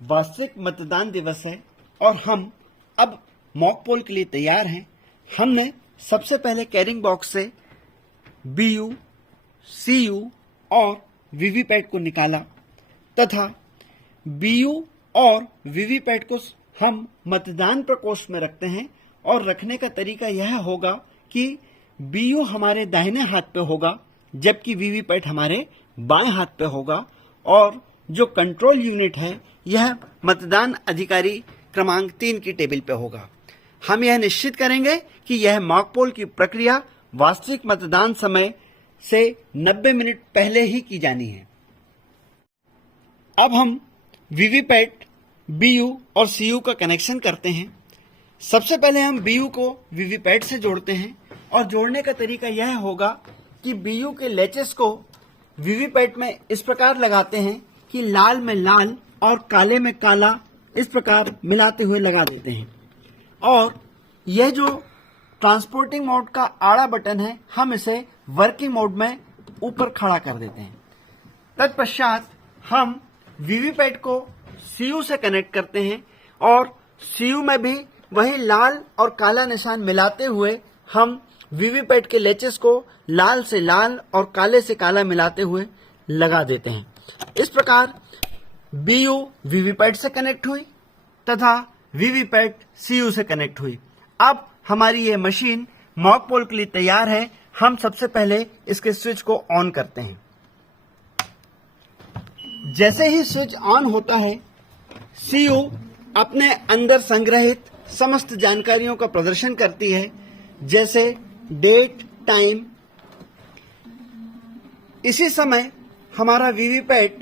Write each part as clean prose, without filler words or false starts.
वास्तविक मतदान दिवस है और हम अब मॉक पोल के लिए तैयार हैं। हमने सबसे पहले कैरिंग बॉक्स से BU, CU और वीवीपैट को निकाला तथा BU और वीवीपैट को हम मतदान प्रकोष्ठ में रखते हैं और रखने का तरीका यह होगा कि BU हमारे दाहिने हाथ पे होगा जबकि वीवीपैट हमारे बाएं हाथ पे होगा और जो कंट्रोल यूनिट है यह मतदान अधिकारी क्रमांक 3 की टेबल पे होगा। हम यह निश्चित करेंगे कि यह मॉक पोल की प्रक्रिया वास्तविक मतदान समय से 90 मिनट पहले ही की जानी है। अब हम वीवीपैट, BU और CU का कनेक्शन करते हैं। सबसे पहले हम BU को वीवीपैट से जोड़ते हैं और जोड़ने का तरीका यह होगा कि BU के लैचेस को वीवीपैट में इस प्रकार लगाते हैं कि लाल में लाल और काले में काला इस प्रकार मिलाते हुए लगा देते हैं और यह जो ट्रांसपोर्टिंग मोड का आड़ा बटन है हम इसे वर्किंग मोड में ऊपर खड़ा कर देते हैं। तत्पश्चात हम वीवीपैट को CU से कनेक्ट करते हैं और CU में भी वही लाल और काला निशान मिलाते हुए हम वीवीपैट के लैचेस को लाल से लाल और काले से काला मिलाते हुए लगा देते हैं। इस प्रकार BU वीवीपैट से कनेक्ट हुई तथा वीवीपैट CU से कनेक्ट हुई। अब हमारी ये मशीन मॉक पोल के लिए तैयार है। हम सबसे पहले इसके स्विच को ऑन करते हैं। जैसे ही स्विच ऑन होता है CU अपने अंदर संग्रहित समस्त जानकारियों का प्रदर्शन करती है, जैसे डेट, टाइम। इसी समय हमारा वीवीपैट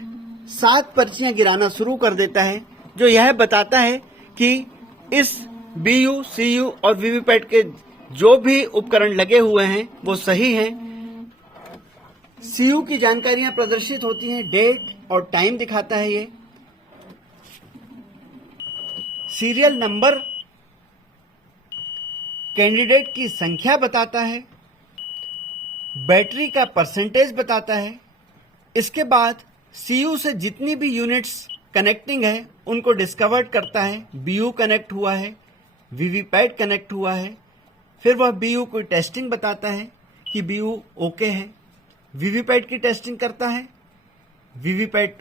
7 पर्चियां गिराना शुरू कर देता है जो यह बताता है कि इस BU, CU और वीवीपैट के जो भी उपकरण लगे हुए हैं वो सही हैं। CU की जानकारियां प्रदर्शित होती हैं, डेट और टाइम दिखाता है। ये सीरियल नंबर कैंडिडेट की संख्या बताता है, बैटरी का परसेंटेज बताता है। इसके बाद CU से जितनी भी यूनिट्स कनेक्टिंग है उनको डिस्कवर करता है। BU कनेक्ट हुआ है, वीवीपैट कनेक्ट हुआ है, फिर वह BU को टेस्टिंग बताता है कि BU ओके है। वीवीपैट की टेस्टिंग करता है, वीवीपैट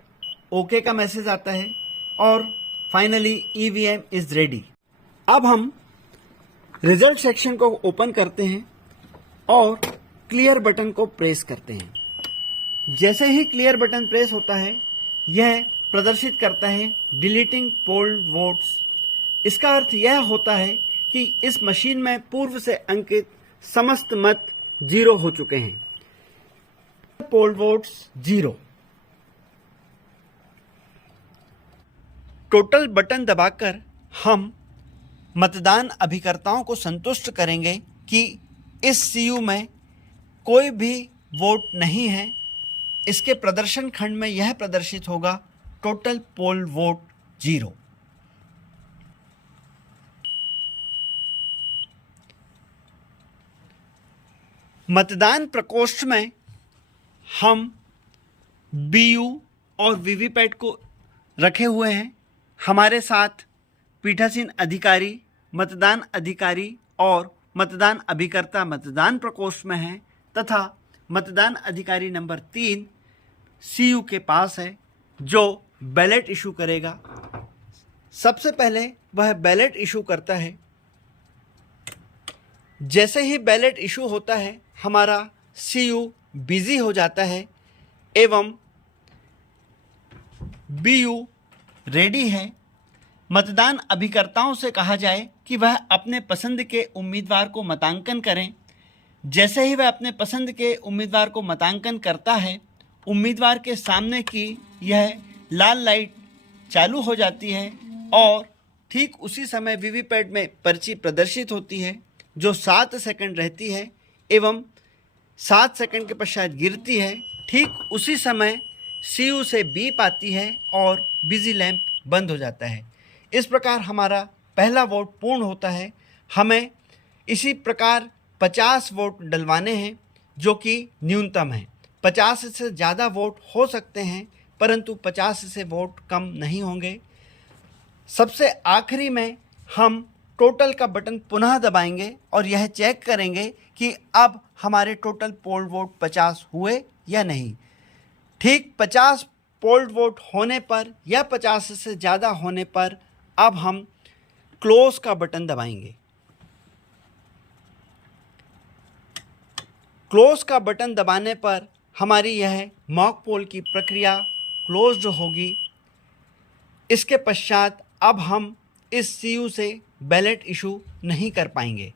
ओके का मैसेज आता है और फाइनली EVM इज रेडी। अब हम रिजल्ट सेक्शन को ओपन करते हैं और क्लियर बटन को प्रेस करते हैं। जैसे ही क्लियर बटन प्रेस होता है यह प्रदर्शित करता है डिलीटिंग पोल्ड वोट्स। इसका अर्थ यह होता है कि इस मशीन में पूर्व से अंकित समस्त मत 0 हो चुके हैं। Polled votes 0। टोटल बटन दबाकर हम मतदान अभिकर्ताओं को संतुष्ट करेंगे कि इस CU में कोई भी वोट नहीं है। इसके प्रदर्शन खंड में यह प्रदर्शित होगा टोटल पोल वोट 0। मतदान प्रकोष्ठ में हम BU और वीवीपैट को रखे हुए हैं। हमारे साथ पीठासीन अधिकारी, मतदान अधिकारी और मतदान अभिकर्ता मतदान प्रकोष्ठ में हैं तथा मतदान अधिकारी नंबर 3 CU के पास है जो बैलेट इशू करेगा। सबसे पहले वह बैलेट इशू करता है। जैसे ही बैलेट इशू होता है हमारा CU बिजी हो जाता है एवं BU रेडी है। मतदान अभिकर्ताओं से कहा जाए कि वह अपने पसंद के उम्मीदवार को मतांकन करें। जैसे ही वह अपने पसंद के उम्मीदवार को मतांकन करता है उम्मीदवार के सामने की यह लाल लाइट चालू हो जाती है और ठीक उसी समय वीवीपैट में पर्ची प्रदर्शित होती है जो 7 सेकंड रहती है एवं 7 सेकंड के पश्चात गिरती है। ठीक उसी समय CU से बीप आती है और बिजी लैंप बंद हो जाता है। इस प्रकार हमारा पहला वोट पूर्ण होता है। हमें इसी प्रकार 50 वोट डलवाने हैं जो कि न्यूनतम है। 50 से ज़्यादा वोट हो सकते हैं परंतु 50 से वोट कम नहीं होंगे। सबसे आखिरी में हम टोटल का बटन पुनः दबाएंगे और यह चेक करेंगे कि अब हमारे टोटल पोल वोट 50 हुए या नहीं। ठीक 50 पोल वोट होने पर या 50 से ज़्यादा होने पर अब हम क्लोज का बटन दबाएंगे। क्लोज का बटन दबाने पर हमारी यह मॉक पोल की प्रक्रिया क्लोज होगी। इसके पश्चात अब हम इस सीयू से बैलेट इशू नहीं कर पाएंगे।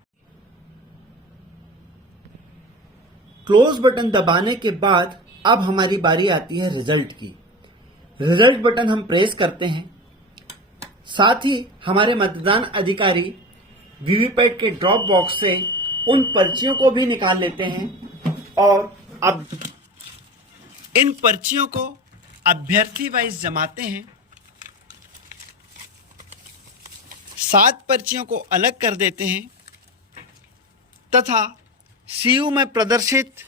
क्लोज बटन दबाने के बाद अब हमारी बारी आती है रिजल्ट की। रिजल्ट बटन हम प्रेस करते हैं। साथ ही हमारे मतदान अधिकारी वीवीपैट के ड्रॉप बॉक्स से उन पर्चियों को भी निकाल लेते हैं और अब इन पर्चियों को अभ्यर्थी वाइज जमाते हैं। 7 पर्चियों को अलग कर देते हैं तथा सीयू में प्रदर्शित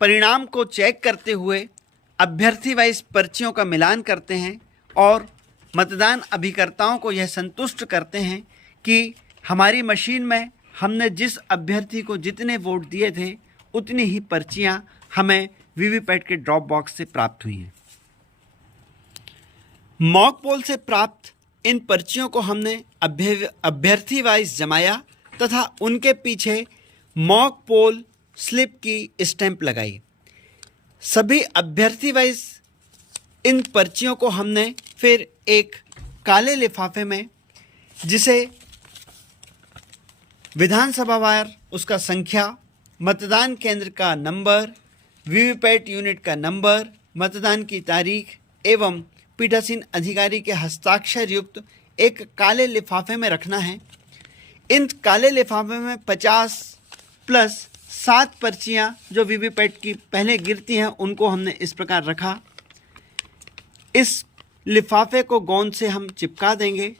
परिणाम को चेक करते हुए अभ्यर्थी वाइज पर्चियों का मिलान करते हैं और मतदान अभिकर्ताओं को यह संतुष्ट करते हैं कि हमारी मशीन में हमने जिस अभ्यर्थी को जितने वोट दिए थे उतनी ही पर्चियां हमें वीवीपैट के ड्रॉप बॉक्स से प्राप्त हुई हैं। मॉक पोल से प्राप्त इन पर्चियों को हमने अभ्यर्थी वाइज जमाया तथा उनके पीछे मॉक पोल स्लिप की स्टैंप लगाई। सभी अभ्यर्थी वाइज इन पर्चियों को हमने फिर एक काले लिफाफे में, जिसे विधानसभा वार उसका संख्या, मतदान केंद्र का नंबर, वीवीपैट यूनिट का नंबर, मतदान की तारीख एवं पीठासीन अधिकारी के हस्ताक्षर युक्त एक काले लिफाफे में रखना है। इन काले लिफाफे में 50 प्लस 7 पर्चियां जो वीवीपैट की पहले गिरती हैं उनको हमने इस प्रकार रखा। इस लिफाफे को गोंद से हम चिपका देंगे।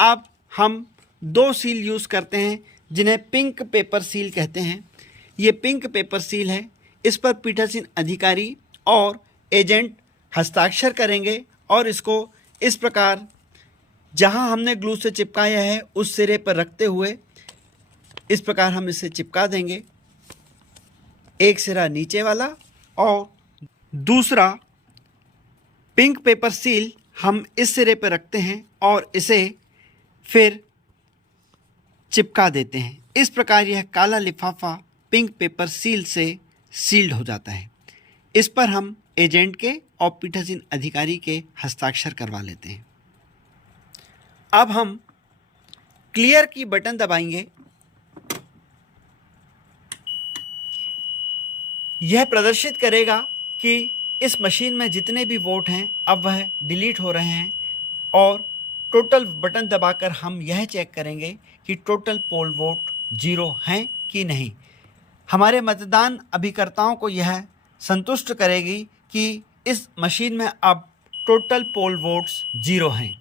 अब हम 2 सील यूज़ करते हैं जिन्हें पिंक पेपर सील कहते हैं। ये पिंक पेपर सील है। इस पर पीठासीन अधिकारी और एजेंट हस्ताक्षर करेंगे और इसको इस प्रकार जहां हमने ग्लू से चिपकाया है उस सिरे पर रखते हुए इस प्रकार हम इसे चिपका देंगे। एक सिरा नीचे वाला और दूसरा पिंक पेपर सील हम इस सिरे पर रखते हैं और इसे फिर चिपका देते हैं। इस प्रकार यह काला लिफाफा पिंक पेपर सील से सील्ड हो जाता है। इस पर हम एजेंट के और पीठासीन अधिकारी के हस्ताक्षर करवा लेते हैं। अब हम क्लियर की बटन दबाएंगे। यह प्रदर्शित करेगा कि इस मशीन में जितने भी वोट हैं अब वह डिलीट हो रहे हैं और टोटल बटन दबाकर हम यह चेक करेंगे कि टोटल पोल वोट 0 हैं कि नहीं। हमारे मतदान अभिकर्ताओं को यह संतुष्ट करेगी कि इस मशीन में अब टोटल पोल वोट्स 0 हैं।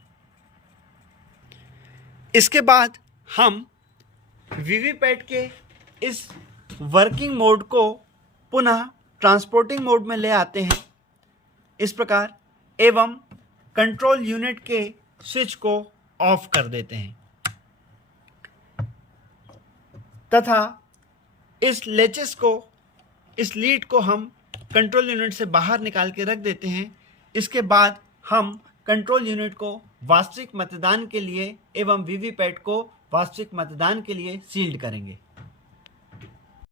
इसके बाद हम वीवीपैट के इस वर्किंग मोड को पुनः ट्रांसपोर्टिंग मोड में ले आते हैं इस प्रकार, एवं कंट्रोल यूनिट के स्विच को ऑफ कर देते हैं तथा इस लेचेस को, इस लीड को हम कंट्रोल यूनिट से बाहर निकाल के रख देते हैं। इसके बाद हम कंट्रोल यूनिट को वास्तविक मतदान के लिए एवं वीवीपैट को वास्तविक मतदान के लिए सील्ड करेंगे।